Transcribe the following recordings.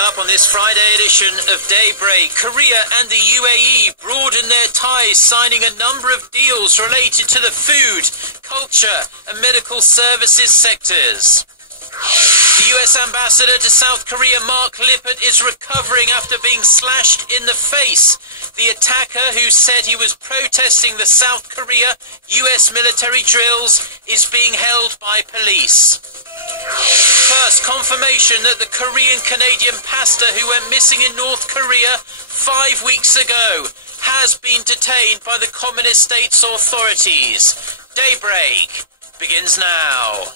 Up on this Friday edition of Daybreak, Korea and the UAE broaden their ties, signing a number of deals related to the food, culture and medical services sectors. The US ambassador to South Korea, Mark Lippert, is recovering after being slashed in the face. The attacker, who said he was protesting the South Korea-US military drills, is being held by police. First, confirmation that the Korean-Canadian pastor who went missing in North Korea 5 weeks ago has been detained by the Communist state's authorities. Daybreak begins now.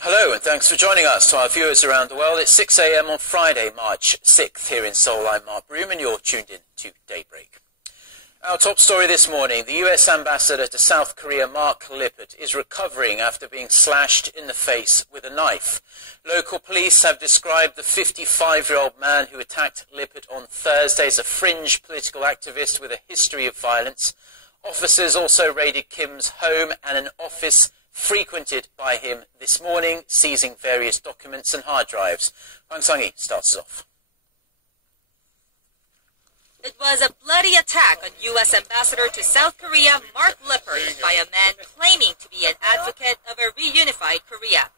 Hello and thanks for joining us. To our viewers around the world, it's 6 a.m. on Friday, March 6th here in Seoul. I'm Mark Broom and you're tuned in to Daybreak. Our top story this morning, the US ambassador to South Korea, Mark Lippert, is recovering after being slashed in the face with a knife. Local police have described the 55-year-old man who attacked Lippert on Thursday as a fringe political activist with a history of violence. Officers also raided Kim's home and an office frequented by him this morning, seizing various documents and hard drives. Hwang Sang-hee starts us off. It was a bloody attack on U.S. Ambassador to South Korea, Mark Lippert, by a man claiming to be an advocate of a reunified Korea.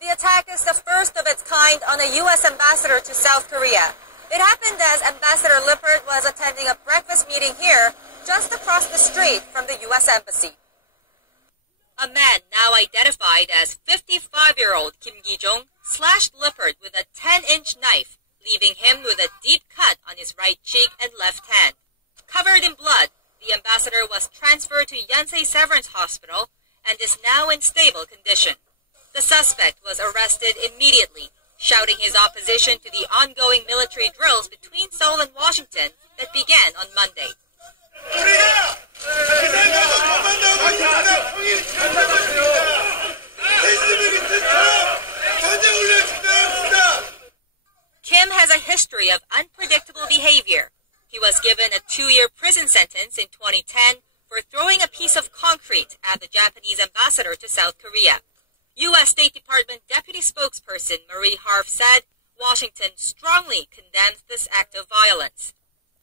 The attack is the first of its kind on a U.S. ambassador to South Korea. It happened as Ambassador Lippert was attending a breakfast meeting here, just across the street from the U.S. Embassy. A man now identified as 55-year-old Kim Gi-jong slashed Lippert with a 10-inch knife, leaving him with a deep cut on his right cheek and left hand. Covered in blood, the ambassador was transferred to Yonsei Severance Hospital and is now in stable condition. The suspect was arrested immediately, shouting his opposition to the ongoing military drills between Seoul and Washington that began on Monday. Kim has a history of unpredictable behavior. He was given a 2-year prison sentence in 2010 for throwing a piece of concrete at the Japanese ambassador to South Korea. U.S. State Department Deputy Spokesperson Marie Harf said Washington strongly condemns this act of violence.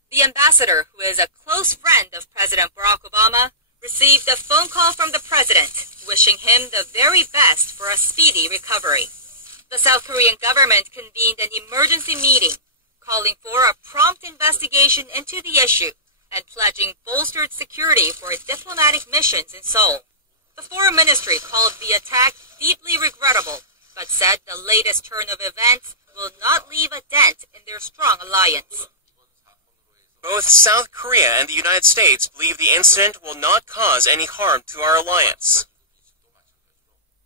The ambassador, who is a close friend of President Barack Obama, received a phone call from the president, wishing him the very best for a speedy recovery. The South Korean government convened an emergency meeting, calling for a prompt investigation into the issue and pledging bolstered security for diplomatic missions in Seoul. The Foreign Ministry called the attack deeply regrettable, but said the latest turn of events will not leave a dent in their strong alliance. Both South Korea and the United States believe the incident will not cause any harm to our alliance.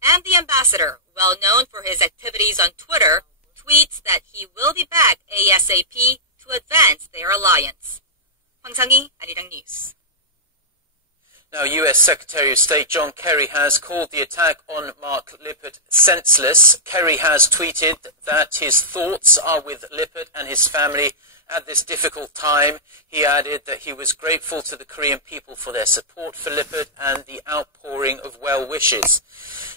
And the ambassador, well known for his activities on Twitter, tweets that he will be back ASAP to advance their alliance. Hwang Sang-hee, Arirang News. Now, U.S. Secretary of State John Kerry has called the attack on Mark Lippert senseless. Kerry has tweeted that his thoughts are with Lippert and his family at this difficult time. He added that he was grateful to the Korean people for their support for Lippert and the outpouring of well wishes.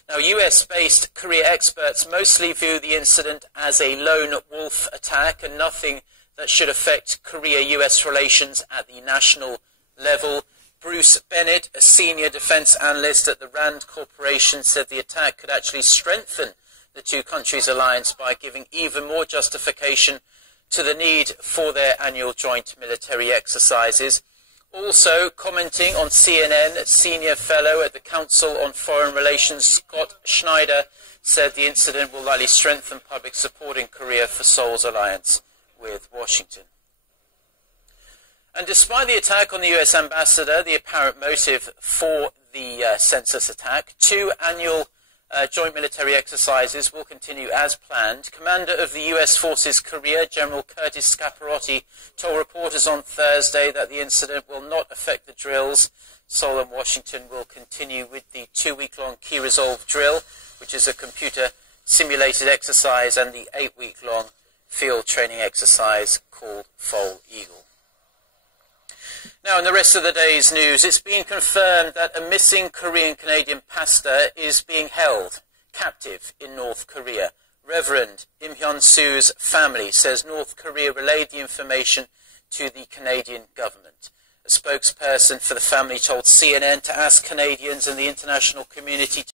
Now, US-based Korea experts mostly view the incident as a lone wolf attack and nothing that should affect Korea-US relations at the national level. Bruce Bennett, a senior defense analyst at the Rand Corporation, said the attack could actually strengthen the two countries' alliance by giving even more justification to the need for their annual joint military exercises. Also commenting on CNN, senior fellow at the Council on Foreign Relations Scott Schneider said the incident will likely strengthen public support in Korea for Seoul's alliance with Washington. And despite the attack on the US ambassador, the apparent motive for the senseless attack, 2 annual joint military exercises will continue as planned. Commander of the US Forces Korea, General Curtis Scaparotti, told reporters on Thursday that the incident will not affect the drills. Seoul and Washington will continue with the 2-week-long Key Resolve drill, which is a computer-simulated exercise, and the 8-week-long field training exercise called Foal Eagle. Now, in the rest of the day's news, it's been confirmed that a missing Korean-Canadian pastor is being held captive in North Korea. Reverend Im Hyun-soo's family says North Korea relayed the information to the Canadian government. A spokesperson for the family told CNN to ask Canadians and the international community to